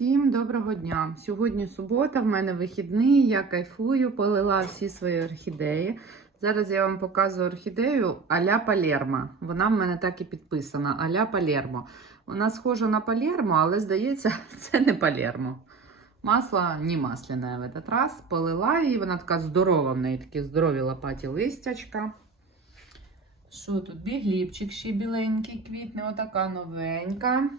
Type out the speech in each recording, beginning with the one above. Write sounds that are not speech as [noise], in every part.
Всім доброго дня! Сьогодні субота, в мене вихідний, я кайфую, полила всі свої орхідеї. Зараз я вам показую орхідею Аля Палермо. Вона в мене так і підписана Аля Палермо. Вона схожа на Палермо, але здається, [laughs] це не Палермо. Масло не масляне в этот раз. Полила її, вона така здорова, в неї такі здорові лопаті листячка. Що тут? Бігліпчик ще біленький квітне, отака новенька.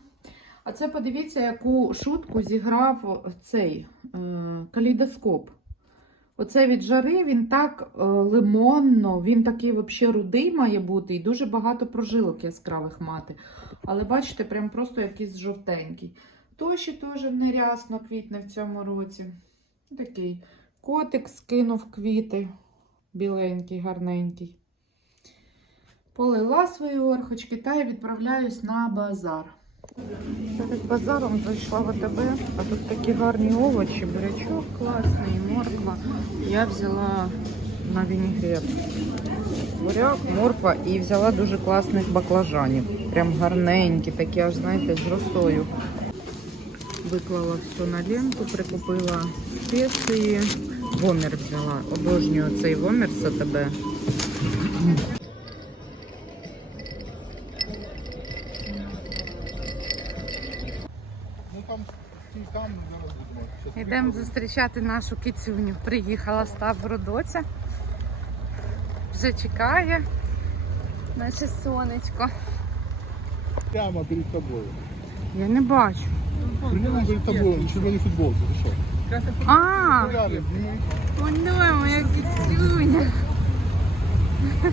А це подивіться, яку шутку зіграв цей е, калейдоскоп. Оце від жари він так е, лимонно, він такий взагалі рудий має бути і дуже багато прожилок яскравих мати. Але бачите, прям просто якийсь жовтенький. Тоші теж нерясно квітне в цьому році. Такий котик скинув квіти, біленький, гарненький. Полила свої орхочки та й відправляюсь на базар. Перед базаром зайшла в АТБ, а тут такі гарні овочі, бурячок класний, морква. Я взяла на вінігрет буряк, морква і взяла дуже класних баклажанів. Прям гарненькі, такі, аж знаєте, з росою. Виклала все на ленту, прикупила спеції. Вомір взяла. Обожнюю цей вомір з АТБ. Там і там зараз будемо. Йдемо зустрічати нашу кицюню. Приїхала з табору. Вже чекає наше сонечко. Прямо перед тобою. Я не бачу. Примерно перед тобою, в червоній футболці. Ти що? А, воно моя кицюня. [laughs]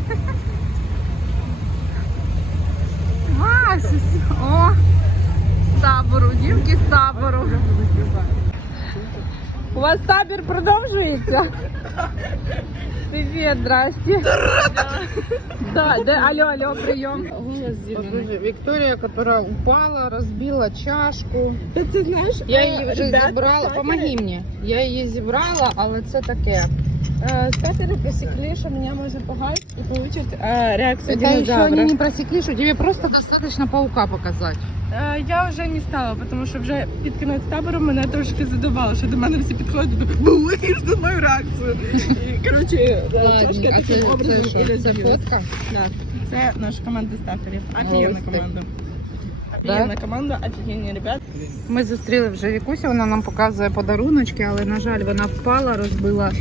Маша, о, з табору, дівки з табору. У вас табір продовжується? Привіт, здрасте. Да, де, алло, алло, прийом. Вікторія, яка упала, розбила чашку. Та ти знаєш, Я е, її вже ребята зібрала. Помоги мені. Я її зібрала, але це таке. Е, З просекли, що мене може погать і получить е, реакцію Это еще они не просекли, что тебе просто достаточно паука показать. Е, Я вже не стала, тому що вже під кінець табору мене трошки задувало, що до мене всі підходять, булиш за мою реакцію. І, коротше, е, трошки таким образом і розбили. фотка? Да. Це наша команда стаферів. Офігенна команда. Офігенна команда, офігенні ребята. Ми зустріли вже Вікусю, вона нам показує подаруночки, але, на жаль, вона впала, розбила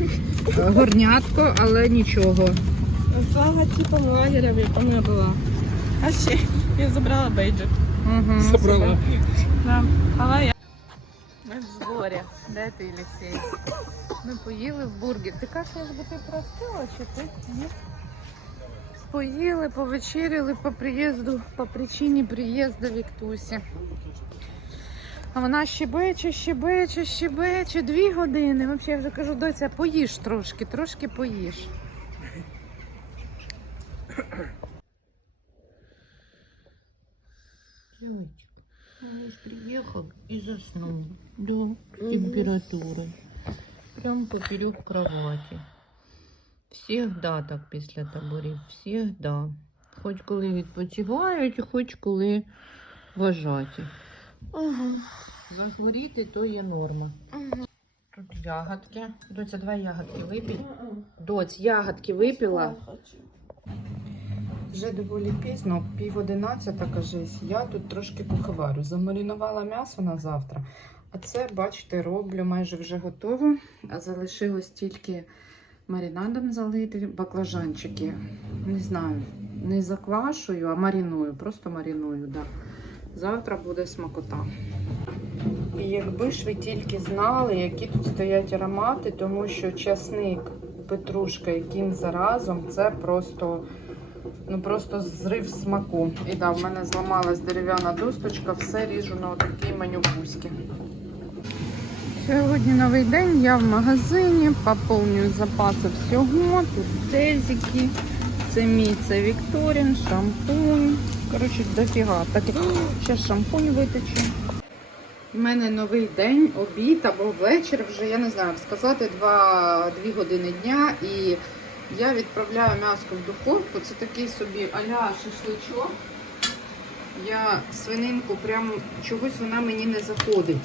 е, горнятко, але нічого. З логотипом лагеря, в якому я була. А ще я забрала бейджик. Угу, Забрала. Да. Але я Ми в зборі. Де ти, Олексій? Ми поїли в бургер. Ти кашляєш, бо ти простила, чи ти? Ні? Поїли, повечеряли по приїзду, по причині приїзду Віктусі. А вона щебече, щебече, щебече, дві години. Взагалі, я вже кажу, доця, поїж трошки, трошки поїж. Приехал и заснул. Да, с температурой. Прям поперек кровати. Всегда так після таборів. Всегда. Хоч коли відпочивають, хоч коли вважаті. Ага. Захворіти то є норма. Тут ягодки. Доця, два ягодки випій. Доць, ягодки випила. Вже доволі пізно, пів одинадцята, кажись. Я тут трошки куховарю. Замаринувала м'ясо на завтра. А це, бачите, роблю майже вже готово. Залишилось тільки маринадом залити баклажанчики. Не знаю, не заквашую, а маріную. Просто маріную, да. Завтра буде смакота. І якби ж ви тільки знали, які тут стоять аромати, тому що часник, петрушка і кінза разом це просто. Ну просто зрив смаку. І да, в мене зламалась дерев'яна досточка, все ріжу на отакі манюпуськи. Сьогодні новий день, я в магазині, поповнюю запаси всього. Тут дезики, це мій, це Вікторін, шампунь. Коротше, дофіга. Так, зараз шампунь витечу. У мене новий день, обід або вечір вже, я не знаю, сказати, 2, 2 години дня і я відправляю м'яско в духовку. Це такий собі аля шашличок. Я свининку прям чогось вона мені не заходить.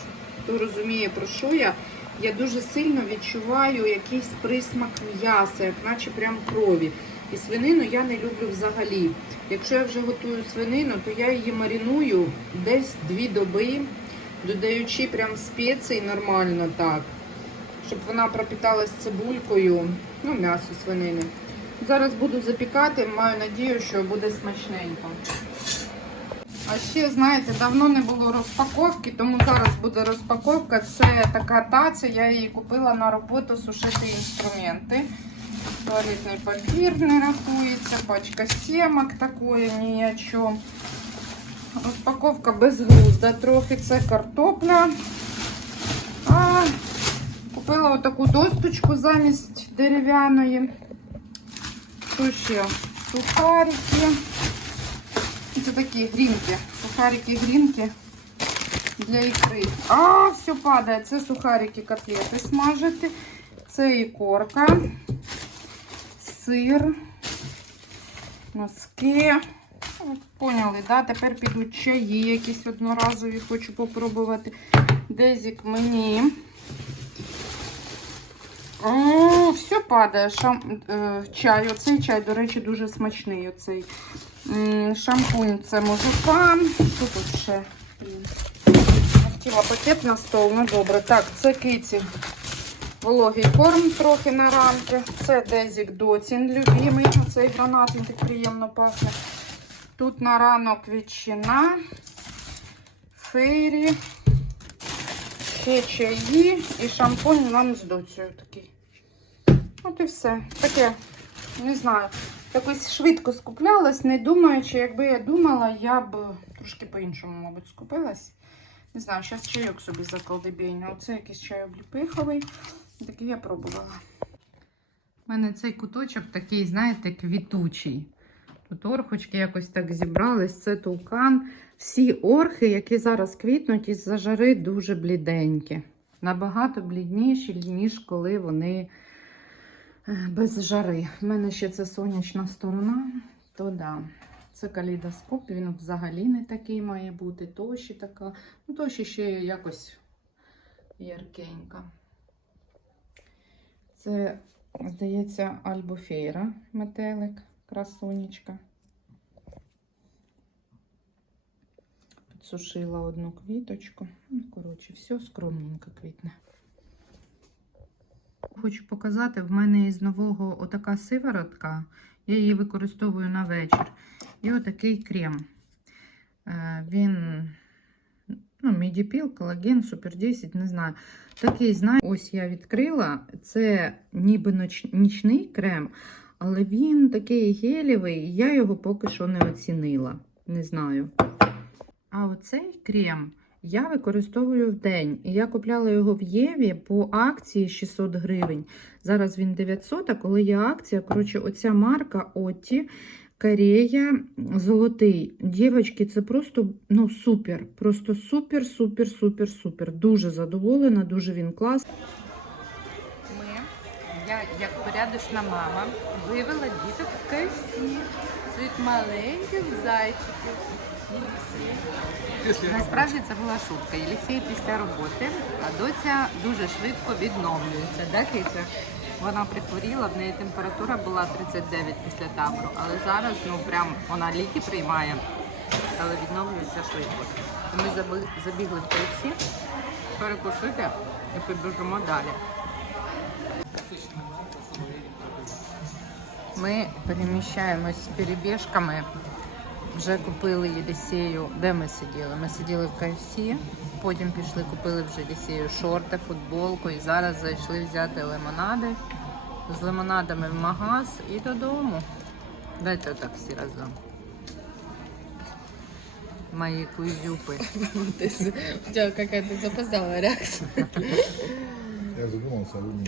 хто розуміє про що я, я дуже сильно відчуваю якийсь присмак м'яса, як наче прям крові. І свинину я не люблю взагалі. Якщо я вже готую свинину, то я її мариную десь дві доби, додаючи прям спеції нормально так, щоб вона пропіталась цибулькою, ну, м'ясо свинини. Зараз буду запікати, маю надію, що буде смачненько. А ще, знаєте, давно не було розпаковки, тому зараз буде розпаковка. Це така таця, я її купила на роботу сушити інструменти. Туалетний папір не рахується, пачка сімок такої ні о чому. Розпаковка безглузда трохи, це картопля. А, купила отаку досточку замість дерев'яної. Що ще? Сухарики. Це такі грінки. Сухарики грінки для ікри. А, все падає. Це сухарики котлети смажити. Це ікорка. Сир. Носки. Поняли, да? Тепер підуть чаї якісь одноразові, хочу попробувати. Дезік мені. О, все падає. Шам... е, чай. Оцей чай, до речі, дуже смачний. Оцей. Шампунь це мужикам. Що тут ще? Хотіла пакет на стол, ну добре. Так, це киці. Вологий корм трохи на ранки. Це Дезік Доцін, любимий. Оцей гранатний так приємно пахне. Тут на ранок ветчина, фейрі, ще чаї і шампунь нам з доцею такий. От і все. Таке, не знаю. Якось швидко скуплялась, не думаючи, якби я думала, я б трошки по-іншому, мабуть, скупилась. Не знаю, зараз чайок собі заколдебійну. Оце якийсь чай обліпиховий. Такий я пробувала. У мене цей куточок такий, знаєте, квітучий. Тут орхочки якось так зібрались. Це тулкан. Всі орхи, які зараз квітнуть із-за жари, дуже бліденькі. Набагато блідніші, ніж коли вони без жари. У мене ще це сонячна сторона, то да. Це калейдоскоп, він взагалі не такий має бути. Тоші така. Ну, тоші ще якось яркенька. Це, здається, альбофейра метелик, красунечка. Підсушила одну квіточку. Ну, коротше, все скромненько квітне. Хочу показати, в мене із нового отака сиворотка. Я її використовую на вечір. І отакий крем. Е, Він ну, Медіпіл, колаген, Супер 10, не знаю. Такий, знаю, ось я відкрила. Це ніби ноч, нічний крем, але він такий гелєвий, я його поки що не оцінила. Не знаю. А оцей крем я використовую в день. Я купляла його в Єві по акції 600 гривень. Зараз він 900, а коли є акція, коротше, оця марка Оті. Корея золотий. Дівчатки, це просто ну, супер. Просто супер, супер, супер, супер. Дуже задоволена, дуже він клас. Ми, я як порядочна мама, вивела діток в КФС. Своїх маленьких зайчиків. Насправді це була шутка. Єлісій після роботи, а доця дуже швидко відновлюється. Да, Киця? Вона прихворіла, в неї температура була 39 після табору, але зараз ну прям вона ліки приймає, але відновлюється швидко. Ми забігли в КФС, перекусити і побіжимо далі. Ми переміщаємось з перебіжками. Вже купили Єлісею. Де ми сиділи? Ми сиділи в КФС, потім пішли, купили вже Єлісею шорти, футболку і зараз зайшли взяти лимонади. З лимонадами в магаз і додому. Дайте отак всі разом. Мої кузюпи. У тебя какая-то запоздалая реакция. Я задумался, а вы.